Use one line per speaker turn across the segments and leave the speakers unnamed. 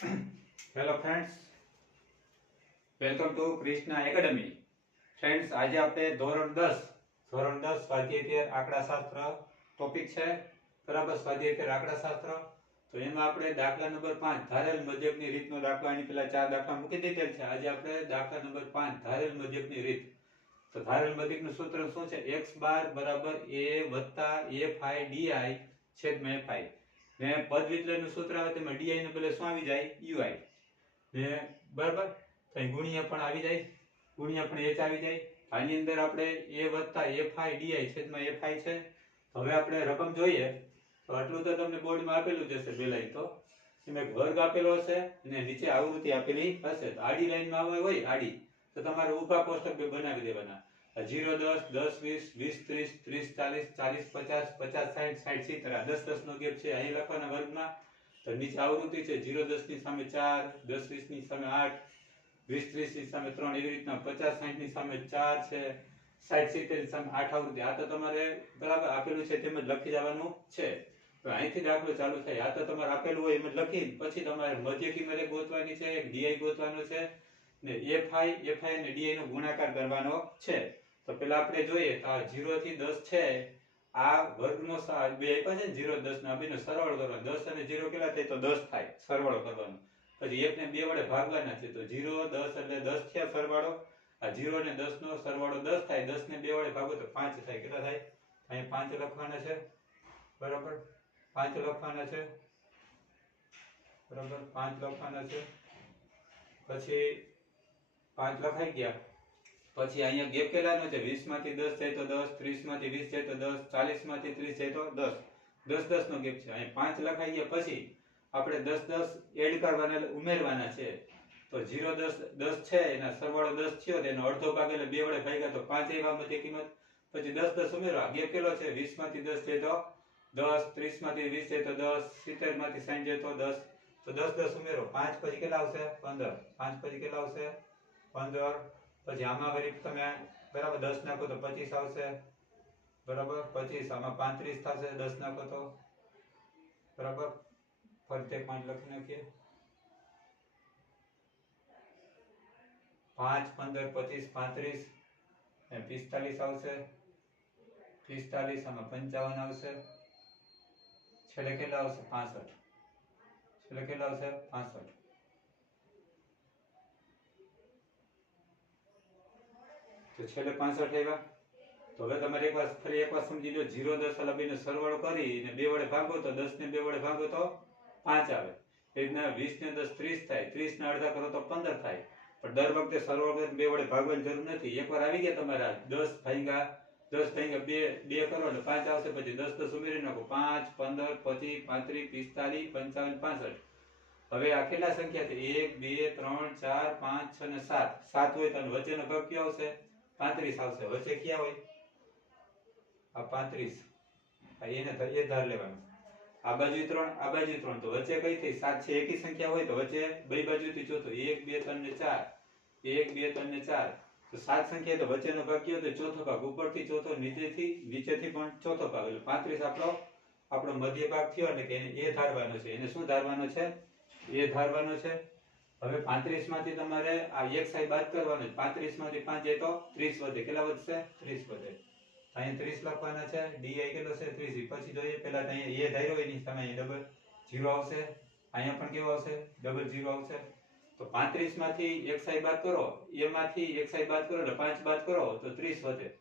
Hello friends welcome to Krishna academy friends આજે આપણે ધોરણ દસ ધોરણ દસ સ્વાધ્યાય તેર આંકડાશાસ્ત્ર ટોપિક છે. બરાબર, સ્વાધ્યાય તેર આંકડાશાસ્ત્ર. તો એમાં આપણે દાખલા નંબર પાંચ, ધારેલ મુજબની રીતનો દાખલો. એની પેલા ચાર દાખલા મૂકી દીધેલ છે. આજે આપણે દાખલા નંબર પાંચ, ધારેલ મુજબની રીત. તો ધારેલ મુજબનું સૂત્ર શું છે? એક્સ બાર બરાબર એ વત્તા એ ફાઈ di છેદમાં f ને પદ વિચલનનું સૂત્ર આવે તેમાં ડીઆઈ ને પેલે શું આવી જાય? યુઆઈ ને બરાબર? તો ગુણ્યા પણ આવી જાય. ગુણ્યા પણ એચ આવી જાય. આની અંદર આપણે એ વત્તા એફઆઈ ડીઆઈ છેદમાં એફઆઈ છે. હવે આપણે રકમ જોઈએ. તો આટલું તો તમને બોર્ડમાં આપેલું જ હશે પહેલા તો. એમાં એક વર્ગ આપેલો હશે અને નીચે આવૃત્તિ આપેલી હશે. તો આડી લાઈનમાં આવે હોય આડી. તો તમારે ઊભા કોષ્ટક બે બનાવી દેવાના. જીરો દસ દસ, વીસ વીસ, ત્રીસ ત્રીસ, ચાલીસ ચાલીસ, પચાસ પચાસ સાઠ સાઠ સિત્તેર આ દસ દસ નો ગેપ છે અહીં લખવાના વર્ગમાં. તો નીચે આવૃત્તિ છે જીરો દસની સામે ચાર, દસ વીસની સામે આઠ, વીસ ત્રીસની સામે ત્રણ. એવી રીતના પચાસ સાઠની સામે ચાર છે સાઠ સિત્તેરની સામે આઠ આવૃત્તિ. આ તો તમારે બરાબર આપેલું છે તેમજ લખી જવાનું છે. તો અહીંથી દાખલો ચાલુ થાય. આ તો તમારે આપેલું હોય એમ લખી પછી તમારે મધ્ય કિંમત ગોતવાની છે ડીઆઈ ગોતવાનો છે ને એફઆઈ એફઆઈ અને ડીઆઈ નો ગુણાકાર કરવાનો છે. તો પેલા આપણે જોઈએ તો આ 0 થી 10 છે. આ વર્ગનો બે આપ્યા છે ને 0 10 ના બેનો સરવાળો કરવાનો. 10 અને 0 કેટલા થાય? તો 10 થાય, સરવાળો કરવાનો. પછી 1 ને બે વડે ભાગવાના છે, તો 0 10 એટલે 10 થયા સરવાળો. આ 0 ને 10 નો સરવાળો 10 થાય 10 ને 2 વડે ભાગો તો 5 થાય. કેટલા થાય? અહીં 5 લખવાના છે. બરાબર? 5 લખવાના છે. બરાબર? 5 લખવાના છે. પછી 5 લખાઈ ગયા. પછી અહીંયા ગેપ કેટલાનો છે? 20 માંથી 10 જાય તો 10 30 માંથી 20 જાય તો 10 40 માંથી 30 જાય તો 10 10 10 નો ગેપ છે. અહીંયા 5 લખાઈ ગયા પછી આપણે 10 10 એડ કરવાના ઉમેરવાના છે. તો 0 10 10 છે, એના સરવાળો 10 થયો, તો એનો અડધો ભાગ એટલે બે વડે ભાગ્યા તો 5 એવા મધ્ય કિંમત. પછી 10 10 ઉમેરો. આ ગેપ કેટલો છે? 20 માંથી 10 જાય તો 10 30 માંથી 20 જાય તો 10 70 માંથી 60 જાય તો 10 તો 10 10 ઉમેરો. 5 પછી કેટલા આવશે? 15 5 પછી કેટલા આવશે? 15 પછી આમાં વળી તમે બરાબર 10 નાખો તો 25 આવશે. બરાબર? 25 આમાં 35 થશે 10 નાખો તો. બરાબર? ફરીથી એક પાંચ લખી નાખીએ. 5 15 25 35 અને 45 આવશે. 45 આમાં 55 આવશે. છેલ્લે કેટલા આવશે? 65 છેલ્લે કેટલા આવશે? 65 તો છેલ્લે 65 આવ્યા. તો હવે તમારે એકવાર ફરી એકવાર સમજી લો 0 10 વાળા બેનો સરવાળો કરીને બે વડે ભાગો તો દસ ને બે વડે ભાગો તો પાંચ આવે. એ રીતના વીસ ને દસ ત્રીસ થાય 30 ને અડધા કરો તો 15 થાય. પણ દર વખતે સરવાળો બે વડે ભાગવાની જરૂર નથી. એકવાર આવી ગયા તમારા દસ ભાગ્યા દસ ભાગ્યા બે બે કરો એટલે પાંચ આવશે પછી દસ દસ ઉમેરી નાખો. 5 15 25 35 45 55 હવે આ કેટલા સંખ્યા છે? 1 2 3 4 5 6 ને 7 7 હોય તો વચ્ચેનો ભાગ કયો આવશે? 35 આવશે. વચ્ચે ક્યાં હોય? આ પાંત્રીસ. એને એ ધાર લેવાનું. આ બાજુ ત્રણ, આ બાજુ ત્રણ. તો વચ્ચે કઈ થઈ? સાત છે. એકી સંખ્યા હોય તો વચ્ચે બે બાજુથી ચોથો. એક, બે, ત્રણ ચાર. એક, બે, ત્રણ ને ચાર. તો સાત સંખ્યા તો વચ્ચેનો ભાગ કયો? ચોથો ભાગ. ઉપરથી ચોથો, નીચેથી નીચેથી પણ ચોથો ભાગ. એટલે પાંત્રીસ આપણો આપણો મધ્ય ભાગ થયો ને એને એ ધારવાનો છે. એને શું ધારવાનો છે? એ ધારવાનો છે હવે પાંત્રીસમાંથી તમારે આ એક સાઈ બાદ કરવાનું. પાંત્રીસમાંથી પાંચ એ તો ત્રીસ વધે. કેટલા વધશે? ત્રીસ વધે. અહીંયા ત્રીસ લખવાના છે. ડીઆઈ કેટલો છે? ત્રીસ. પછી જોઈએ. પેલા અહીંયા એ ધાર્યો એની. સામે અહીં ડબલ જીરો આવશે. અહીંયા પણ કેવો આવશે? ડબલ જીરો આવશે. તો પાંત્રીસમાંથી એક સાઈ બાદ કરો. એમાંથી એક સાઈ બાદ કરો એટલે પાંચ બાદ કરો તો ત્રીસ વધે.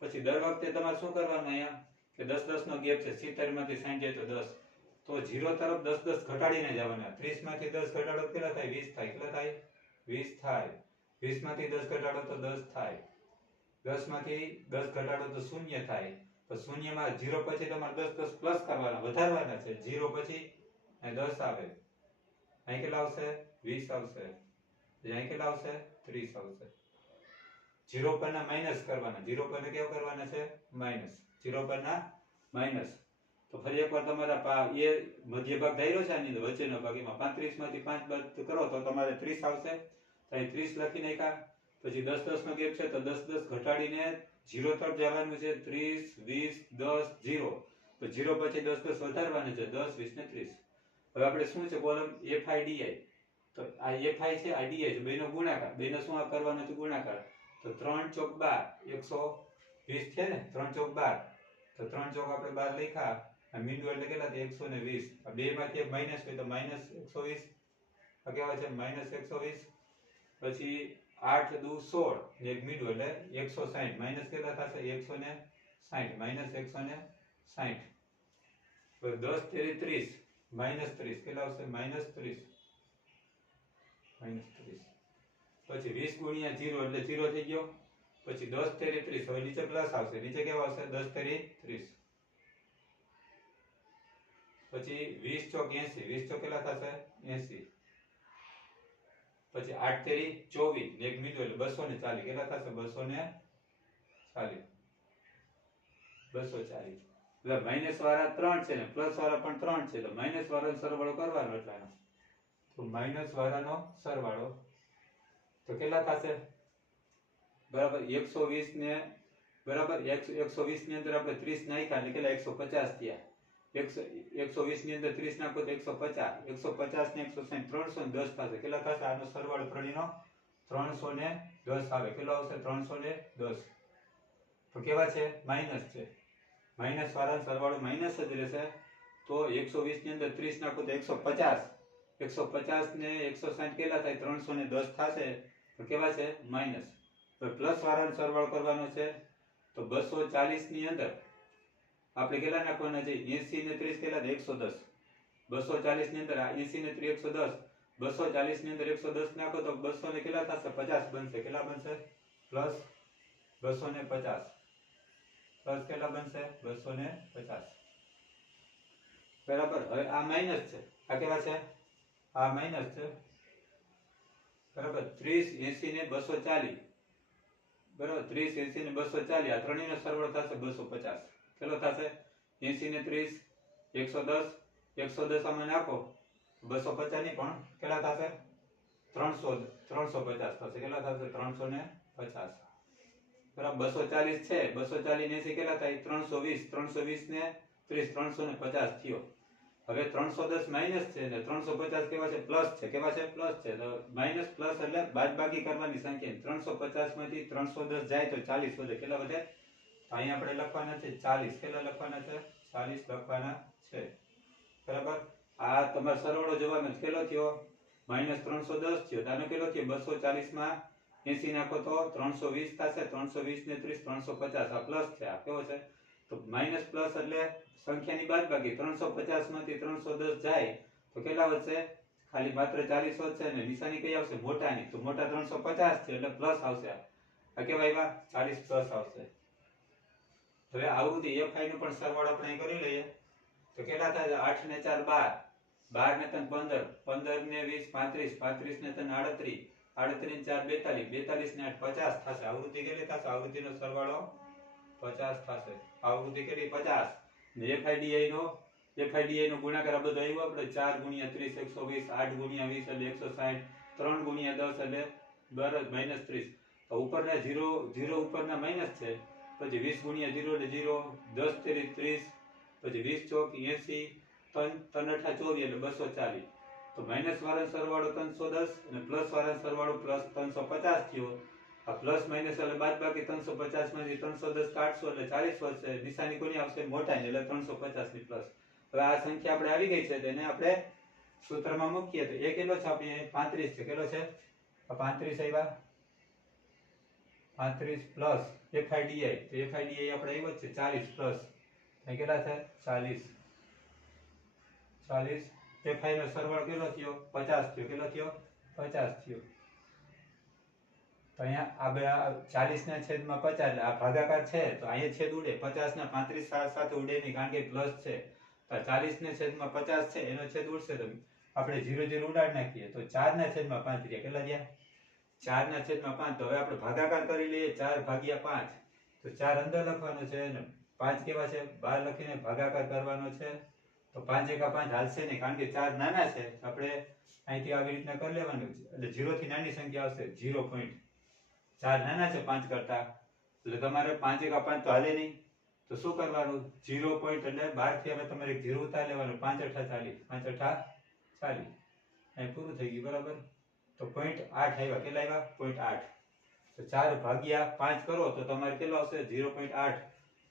પછી દર વખતે તમારે શું કરવાનું અહીંયા? કે દસ દસ નો ગેપ છે. સિત્તેરમાંથી જાય તો દસ. તો જીરો તરફ દસ દસ ઘટાડીને જવાના. ત્રીસમાંથી દસ ઘટાડો કેટલા થાય? વીસ થાય. કેટલા થાય? વીસ થાય. વીસમાંથી દસ ઘટાડો તો દસ થાય. દસમાંથી દસ ઘટાડો તો શૂન્ય થાય. તો શૂન્યમાં જીરો પછી તમારે દસ દસ પ્લસ કરવાના, વધારવાના છે. ઝીરો પછી દસ આવે. અહીં કેટલા આવશે? વીસ આવશે. અહીં કેટલા આવશે? ત્રીસ આવશે. જીરો પરના માઇનસ કરવાના. જીરો પરના કેવું કરવાના છે? માઇનસ જીરો પરના માઇનસ તો ફરી એકવાર તમારા એ મધ્ય ભાગ ધાર્યો છે આની વચ્ચેનો ભાગ. એમાં પાંત્રીસમાંથી પાંચ બાદ કરો તો તમારે ત્રીસ આવશે. તો અહીં ત્રીસ લખી નાખ્યા. પછી દસ દસ નો ગેપ છે, તો દસ દસ ઘટાડીને જીરો તરફ જવાનું છે. ત્રીસ, વીસ, દસ જીરો તો જીરો પછી દસ દસ વધારવાનું છે. દસ, વીસ ને ત્રીસ. હવે આપણે શું છે? કોલમ એફઆઈ ડીઆઈ તો આ એફઆઈ છે, આ ડીઆઈ છે. બેનો ગુણાકાર. બેનો શું આ કરવાનો છે? ગુણાકાર. તો ત્રણ ચોક બાર. એકસો વીસ છે ને? ત્રણ ચોક બાર. તો ત્રણ ચોક આપણે બાર લખ્યા. મીંડું એટલે કેટલા થાય એકસો ને વીસ. બે માંથી એક માઇનસ હોય તો માઇનસ એકસો વીસ. કેવા છે? માઇનસ એકસો વીસ. પછી આઠ દુ સોળ ને એક મીંડું એટલે એકસો સાઠ માઇનસ કેટલા થશે? એકસો ને સાઠ માઇનસ એકસો ને દસ તેરી ત્રીસ. માઇનસ ત્રીસ. કેટલા આવશે? માઇનસ ત્રીસ. માઇનસ ત્રીસ. પછી વીસ ગુણ્યા જીરો એટલે જીરો થઈ ગયો. પછી દસ તેરી ત્રીસ. હવે નીચે પ્લસ આવશે. નીચે કેવા આવશે? દસ તેરી ત્રીસ. પછી વીસ ચોક એસી. વીસ ચોક કેટલા થશે? એસી. પછી આઠ તેરી ચોવીસ. ને એક મીઠો એટલે બસો ને ચાલીસ. કેટલા થશે? બસો ને ચાલીસ. બસો ચાલીસ. એટલે માઇનસ વાળા ત્રણ છે ને પ્લસ વાળા પણ ત્રણ છે. એટલે માઇનસ વાળાનો સરવાળો કરવાનો એટલે તો માઇનસ વાળાનો સરવાળો તો કેટલા થશે? બરાબર એકસો વીસ ને, બરાબર એકસો વીસની અંદર આપણે ત્રીસ નાખ્યા એટલે કેટલા? એકસો પચાસ થયા. એકસો વીસની અંદર ત્રીસ નાખો એકસો પચાસ. એકસો પચાસ ને એકસો સાઠ ત્રણસો દસ થશે. કેટલા થશે? આનો સરવાળો ત્રણેયનો ત્રણસો ને દસ આવે. કેટલો આવશે? ત્રણસો ને દસ. તો કેવા છે? માઇનસ છે. માઇનસ વાળા સરવાળો માઇનસ જ રહેશે. તો એકસો વીસની અંદર ત્રીસ નાખો તો એકસો પચાસ. એકસો પચાસ ને એકસો સાઠ કેટલા થાય? ત્રણસો ને દસ થશે. તો કેવા છે? માઇનસ. તો પ્લસ વાળાનો સરવાળો કરવાનો છે. તો બસો ચાલીસની અંદર આપણે કેટલા નાખવાના છે? એસી ને ત્રીસ કેટલા એકસો દસ. બસો ચાલીસની અંદર એસી ને ત્રીસ એકસો દસ. બસો ચાલીસની અંદર એકસો દસ નાખો તો બસો ને કેટલા થશે? પચાસ બનશે. કેટલા બનશે? પ્લસ બસો ને પચાસ. પ્લસ કેટલા બનશે? બસો ને પચાસ. બરાબર? હવે આ માઇનસ છે. આ કેવા છે? આ માઇનસ છે. બરાબર? ત્રીસ એસી ને બસો ચાલીસ. બરાબર? ત્રીસ એસી ને બસો ચાલીસ. આ ત્રણેયનો સરવાળો થશે બસો પચાસ. કેટલો થશે એસી ને ત્રીસ, એકસો દસ એકસો દસ આમાં નાખો, બસો પચાસની પણ કેટલા થશે? ત્રણસો ત્રણસો પચાસ થશે. કેટલા થશે? ત્રણસો ને પચાસ. બરાબર, બસો ચાલીસ છે. બસો ચાલીસ ને એસી કેટલા થાય? ત્રણસો વીસ. ત્રણસો વીસ ને ત્રીસ, ત્રણસો ને પચાસ થયો. હવે ત્રણસો દસ માઇનસ છે ને ત્રણસો પચાસ કેવા છે? પ્લસ છે. કેવા છે? પ્લસ છે. તો માઇનસ પ્લસ એટલે બાદબાકી કરવાની સંખ્યા. ત્રણસો પચાસમાંથી ત્રણસો દસ જાય તો ચાલીસ વધે. કેટલા વધે? તો અહીં આપણે લખવાના છે ચાલીસ. કેટલા લખવાના છે? ચાલીસ લખવાના છે. બરાબર? આ તમારો સરવાળો જવાનો છે. કેટલો થયો? માઇનસ ત્રણસો દસ થયો. આનો કેટલો થયો? બસો ચાલીસમાં એસી નાખો તો ત્રણસો વીસ થશે. ત્રણસો વીસ ને ત્રીસ, ત્રણસો પચાસ. આ પ્લસ છે. આ કેવો છે? તો માઇનસ પ્લસ એટલે સંખ્યાની બાદ બાકી ત્રણસો પચાસમાંથી ત્રણસો દસ જાય તો કેટલા વધશે? ખાલી માત્ર ચાલીસ વધશે ને નિશાની કઈ આવશે? મોટાની. તો મોટા ત્રણસો પચાસ છે એટલે પ્લસ આવશે આ કેવા આવ્યા? ચાલીસ પ્લસ આવશે. હવે આવૃત્તિ એફઆઈ નો પણ સરવાળો આપણે કરી લઈએ. તો કેટલા થાય? આઠ ને ચાર, બાર. બાર ને ત્રણ, પંદર. પંદર ને વીસ, પાંત્રીસ. પાંત્રીસ ને ત્રણ, આડત્રીસ. આડત્રીસ ને ચાર, બેતાલીસ. બેતાલીસ ને આઠ, પચાસ થશે. આવૃત્તિ કેટલી થશે? આવૃત્તિનો સરવાળો પચાસ થશે. આવૃત્તિ કેટલી? પચાસ. ને એફઆઈડીઆઈ નો એફઆઈડીઆઈ નો ગુણાકાર બધો આવ્યો. આપણે ચાર ગુણ્યા ત્રીસ, એકસો વીસ, આઠ ગુણ્યા વીસ એટલે એકસો સાઠ ત્રણ ગુણ્યા દસ એટલે બરસ માઇનસ ત્રીસ. તો ઉપરના ઝીરો જીરો ઉપરના માઇનસ છે. પછી વીસ ગુણ્યા જીરો એટલે જીરો, દસ તેરી ત્રીસ, પછી વીસ ચોક એસી ત્રણ અઠા ચોવીસ એટલે બસો ચાલીસ. તો માઇનસ વાળા સરવાળો ત્રણસો દસ અને પ્લસ વાળા સરવાળો પ્લસ ત્રણસો પચાસ થયો. આ પ્લસ માઇનસ એટલે બાદ બાકી ત્રણસો પચાસમાંથી ત્રણસો દસ કાઢશો એટલે ચાલીસ વધશે. નિશાની કોની આવશે? મોટાની એટલે ત્રણસો પચાસની પ્લસ હવે આ સંખ્યા આપણે આવી ગઈ છે તેને આપણે સૂત્રમાં મૂકીએ તો એ કેટલો છે આપણે? પાંત્રીસ છે. કેટલો છે? પાંત્રીસ આવ્યા? પાંત્રીસ પ્લસ એફઆઈડીઆઈ, તો એફઆઈડીઆઈ આપણે આવ્યો છે, ચાલીસ પ્લસ. કેટલા થાય? ચાલીસ. ચાલીસ. એફઆઈ નો સરવાળો કેટલો થયો? પચાસ થયો. કેટલો થયો? પચાસ થયો. તો અહીંયા આ ચાલીસ ના છેદમાં પચાસ, એટલે આ ભાગાકાર છે, તો અહીંયા છેદ ઉડે. પચાસ ના પાંત્રીસ સાથે ઉડે નહીં, કારણ કે પ્લસ છે. તો ચાલીસ ને છેદમાં પચાસ છે, એનો છેદ ઉડશે તો આપણે જીરો જીરો ઉડાડી નાખીએ. તો ચાર ના છેદમાં રહ્યા કેટલા રહ્યા ચાર ના છેદમાં પાંચ. તો હવે આપણે ભાગાકાર કરી લઈએ, ચાર ભાગ્યા પાંચ. તો ચાર અંદર લખવાનો છે પાંચ કેવા છે? બાર લખીને ભાગાકાર કરવાનો છે. તો પાંચ એકા પાંચ હાલશે નહીં, કારણ કે ચાર નાના છે. આપણે અહીંથી આવી રીતના કરી લેવાનું એટલે ઝીરો થી નાની સંખ્યા આવશે ઝીરો પોઈન્ટ. ચાર નાના છે પાંચ કરતા. એટલે તમારે પાંચ એકા પાંચ તો હાલે નહીં. તો શું કરવાનું? ઝીરો પોઈન્ટ એટલે બારથી હવે તમારે ઝીરો ઉતાર લેવાનું. પાંચ અઠા ચાલીસ. પાંચ અઠા ચાલીસ. અહીં પૂરું થઈ ગયું, બરાબર? તો પોઈન્ટ આઠ આવ્યા. કેટલા આવ્યા? પોઈન્ટ આઠ. તો ચાર ભાગ્યા પાંચ કરો તો તમારે કેટલો આવશે? ઝીરો પોઈન્ટ આઠ.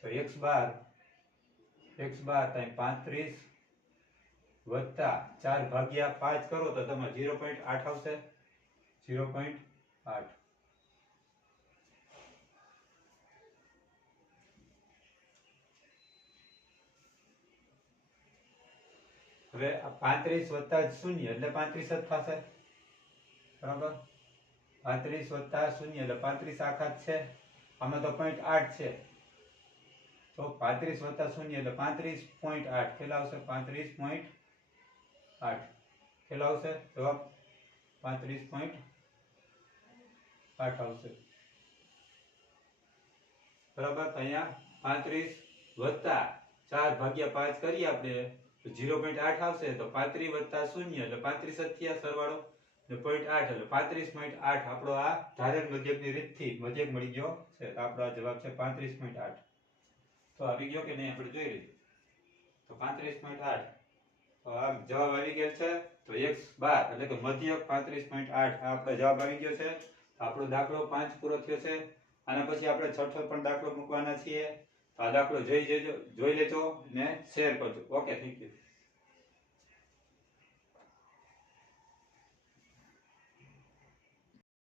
તો એક્સ બાર એક્સ બાર ત્યાં પાંત્રીસ વત્તા ચાર ભાગ્યા પાંચ કરો તો તમારે ઝીરો પોઈન્ટ આઠ આવશે. ઝીરો પોઈન્ટ આઠ. હવે પાંત્રીસ વત્તા શૂન્ય, એટલે પાંત્રીસ જ થશે. બરાબર? પાંત્રીસ વત્તા શૂન્ય, એટલે પાંત્રીસ આખા છે. આમાં તો પોઈન્ટ આઠ છે. તો પાંત્રીસ વત્તા શૂન્ય, એટલે પાંત્રીસ પોઈન્ટ આઠ. કેટલા આવશે? પાંત્રીસ પોઈન્ટ આઠ. કેટલા આવશે? જવાબ? પાંત્રીસ પોઈન્ટ આઠ આવશે. બરાબર? અહીંયા પાંત્રીસ વત્તા ચાર ભાગ્યા પાંચ કરીએ આપણે, તો ઝીરો પોઈન્ટ આઠ આવશે. તો પાંત્રીસ વત્તા શૂન્ય, એટલે પાંત્રીસ જ થયા સરવાળો. પોઈન્ટ આઠ એટલે પાંત્રીસ પોઈન્ટ આઠ આપણો આ ધારેલ મધ્યકની રીતથી મધ્યક મળી ગયો છે. તો આપણો આ જવાબ છે પાંત્રીસ પોઈન્ટ આઠ. તો આવી ગયો કે નહીં આપણે જોઈ લઈએ. તો પાંત્રીસ પોઈન્ટ આઠ. જવાબ આવી ગયો છે. તો એક બાર એટલે કે મધ્યક પાંત્રીસ પોઈન્ટ આઠ. આપણો જવાબ આવી ગયો છે. આપણો દાખલો પાંચ પૂરો થયો છે. આના પછી આપણે છઠ્ઠો પણ દાખલો મૂકવાના છીએ. તો આ દાખલો જોઈ જજો, જોઈ લેજો ને શેર કરજો. Okay thank you